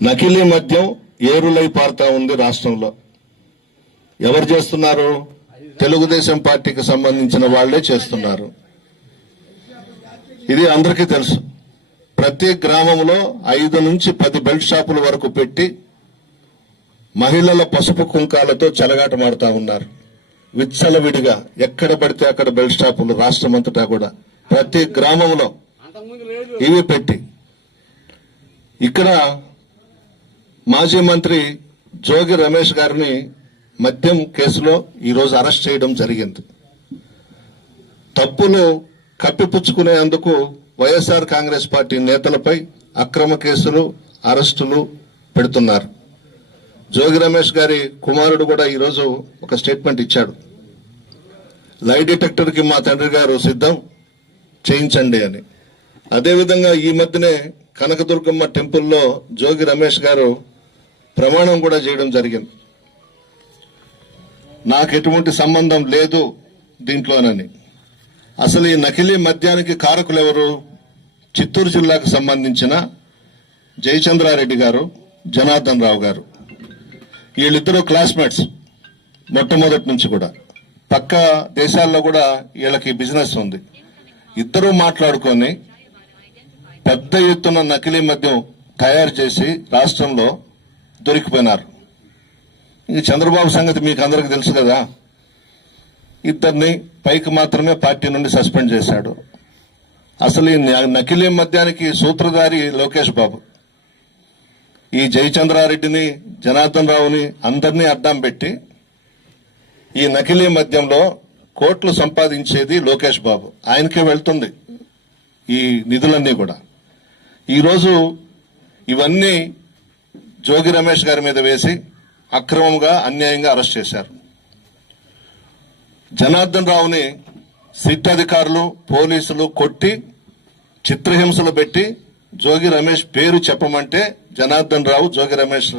నకిలీ మద్యం ఏరులై పారుతా ఉంది రాష్ట్రంలో. ఎవరు చేస్తున్నారు? తెలుగుదేశం పార్టీకి సంబంధించిన వాళ్ళే చేస్తున్నారు. ఇది అందరికీ తెలుసు. ప్రతి గ్రామంలో ఐదు నుంచి పది బెల్ట్ షాపుల వరకు పెట్టి మహిళల పసుపు కుంకాలతో చెలగాటమాడుతా ఉన్నారు. విచ్చలవిడిగా ఎక్కడ పడితే అక్కడ బెల్ట్ షాపులు రాష్ట్రం అంతటా కూడా ప్రతి గ్రామంలో ఇవి పెట్టి ఇక్కడ మాజీ మంత్రి జోగి రమేష్ గారిని మద్యం కేసులో ఈరోజు అరెస్ట్ చేయడం జరిగింది. తప్పులు కప్పిపుచ్చుకునేందుకు వైఎస్ఆర్ కాంగ్రెస్ పార్టీ నేతలపై అక్రమ కేసులు అరెస్టులు పెడుతున్నారు. జోగి రమేష్ గారి కుమారుడు కూడా ఈరోజు ఒక స్టేట్మెంట్ ఇచ్చాడు. లై డిటెక్టర్కి మా తండ్రి గారు సిద్ధం చేయించండి అని. అదేవిధంగా ఈ మధ్యనే కనకదుర్గమ్మ టెంపుల్లో జోగి రమేష్ గారు ప్రమాణం కూడా చేయడం జరిగింది. నాకు ఎటువంటి సంబంధం లేదు దీంట్లోనని. అసలు ఈ నకిలీ మద్యానికి కారకులు ఎవరు చిత్తూరు జిల్లాకు సంబంధించిన జయచంద్రారెడ్డి గారు జనార్దన్ రావు గారు. వీళ్ళిద్దరూ క్లాస్మేట్స్ మొట్టమొదటి నుంచి కూడా. పక్క దేశాల్లో కూడా వీళ్ళకి బిజినెస్ ఉంది. ఇద్దరూ మాట్లాడుకొని పెద్ద ఎత్తున నకిలీ మద్యం తయారు చేసి రాష్ట్రంలో దొరికిపోయినారు. ఈ చంద్రబాబు సంగతి మీకు అందరికి తెలుసు కదా. ఇద్దరిని పైకి మాత్రమే పార్టీ నుండి సస్పెండ్ చేశాడు. అసలు ఈ నకిలీ మద్యానికి సూత్రధారి లోకేష్ బాబు. ఈ జయచంద్రారెడ్డిని జనార్దన్ రావుని అందరినీ అడ్డం పెట్టి ఈ నకిలీ మద్యంలో కోట్లు సంపాదించేది లోకేష్ బాబు. ఆయనకే వెళ్తుంది ఈ నిధులన్నీ కూడా. ఈరోజు ఇవన్నీ జోగి రమేష్ గారి మీద వేసి అక్రమంగా అన్యాయంగా అరెస్ట్ చేశారు. జనార్దన్ రావుని సిట్ అధికారులు పోలీసులు కొట్టి చిత్రహింసలు పెట్టి జోగి రమేష్ పేరు చెప్పమంటే జనార్దన్ రావు జోగి రమేష్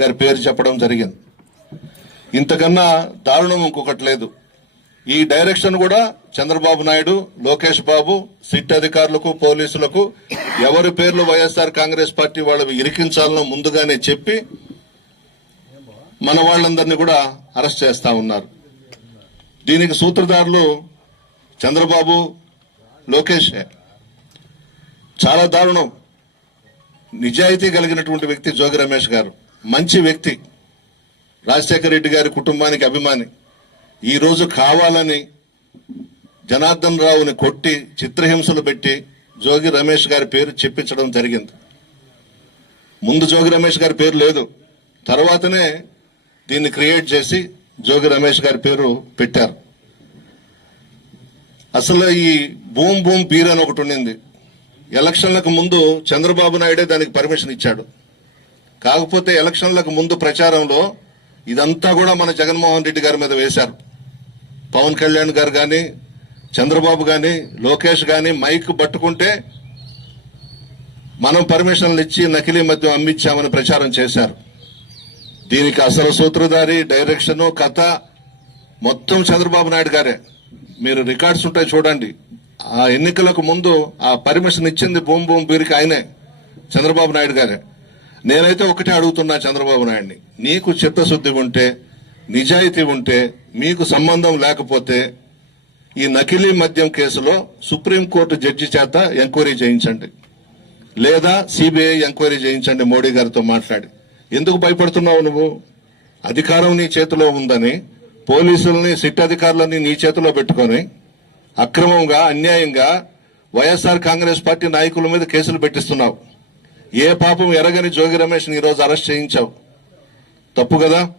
గారి పేరు చెప్పడం జరిగింది. ఇంతకన్నా దారుణం ఇంకొకటి లేదు. ఈ డైరెక్షన్ కూడా చంద్రబాబు నాయుడు లోకేష్ బాబు సిట్ అధికారులకు పోలీసులకు ఎవరి పేర్లు వైఎస్ఆర్ కాంగ్రెస్ పార్టీ వాళ్ళు ఇరికించాలనో ముందుగానే చెప్పి మన వాళ్ళందరినీ కూడా అరెస్ట్ చేస్తా ఉన్నారు. దీనికి సూత్రధారులు చంద్రబాబు లోకేష్ చాలా దారుణం. నిజాయితీ కలిగినటువంటి వ్యక్తి జోగి రమేష్ గారు. మంచి వ్యక్తి. రాజశేఖర రెడ్డి గారి కుటుంబానికి అభిమాని. ఈ రోజు కావాలని జనార్దన్ రావుని కొట్టి చిత్రహింసలు పెట్టి జోగి రమేష్ గారి పేరు చెప్పించడం జరిగింది. ముందు జోగి రమేష్ గారి పేరు లేదు. తర్వాతనే దీన్ని క్రియేట్ చేసి జోగి రమేష్ గారి పేరు పెట్టారు. అసలు ఈ బూమ్ బూమ్ బీర్ అని ఒకటి ఉండింది. ఎలక్షన్లకు ముందు చంద్రబాబు నాయుడే దానికి పర్మిషన్ ఇచ్చాడు. కాకపోతే ఎలక్షన్లకు ముందు ప్రచారంలో ఇదంతా కూడా మన జగన్మోహన్ రెడ్డి గారి మీద వేశారు. పవన్ కళ్యాణ్ గారు కానీ చంద్రబాబు కానీ లోకేష్ కానీ మైక్ పట్టుకుంటే మనం పర్మిషన్లు ఇచ్చి నకిలీ మద్యం అమ్మించామని ప్రచారం చేశారు. దీనికి అసలు సూత్రధారి డైరెక్షన్ కథ మొత్తం చంద్రబాబు నాయుడు గారే. మీరు రికార్డ్స్ ఉంటాయి చూడండి. ఆ ఎన్నికలకు ముందు ఆ పర్మిషన్ ఇచ్చింది భూమి భూమి బీరికి ఆయనే చంద్రబాబు నాయుడు గారే. నేనైతే ఒకటే అడుగుతున్నా చంద్రబాబు నాయుడిని. నీకు చిత్తశుద్ధి ఉంటే నిజాయితీ ఉంటే మీకు సంబంధం లేకపోతే ఈ నకిలీ మద్యం కేసులో సుప్రీంకోర్టు జడ్జి చేత ఎంక్వైరీ చేయించండి. లేదా సిబిఐ ఎంక్వైరీ చేయించండి మోడీ గారితో మాట్లాడి. ఎందుకు భయపడుతున్నావు నువ్వు? అధికారం నీ చేతిలో ఉందని పోలీసుల్ని సిట్ అధికారులని నీ చేతిలో పెట్టుకొని అక్రమంగా అన్యాయంగా వైఎస్ఆర్ కాంగ్రెస్ పార్టీ నాయకుల మీద కేసులు పెట్టిస్తున్నావు. ఏ పాపం ఎరగని జోగి రమేష్ని ఈ రోజు అరెస్ట్ చేయించావు? తప్పు కదా?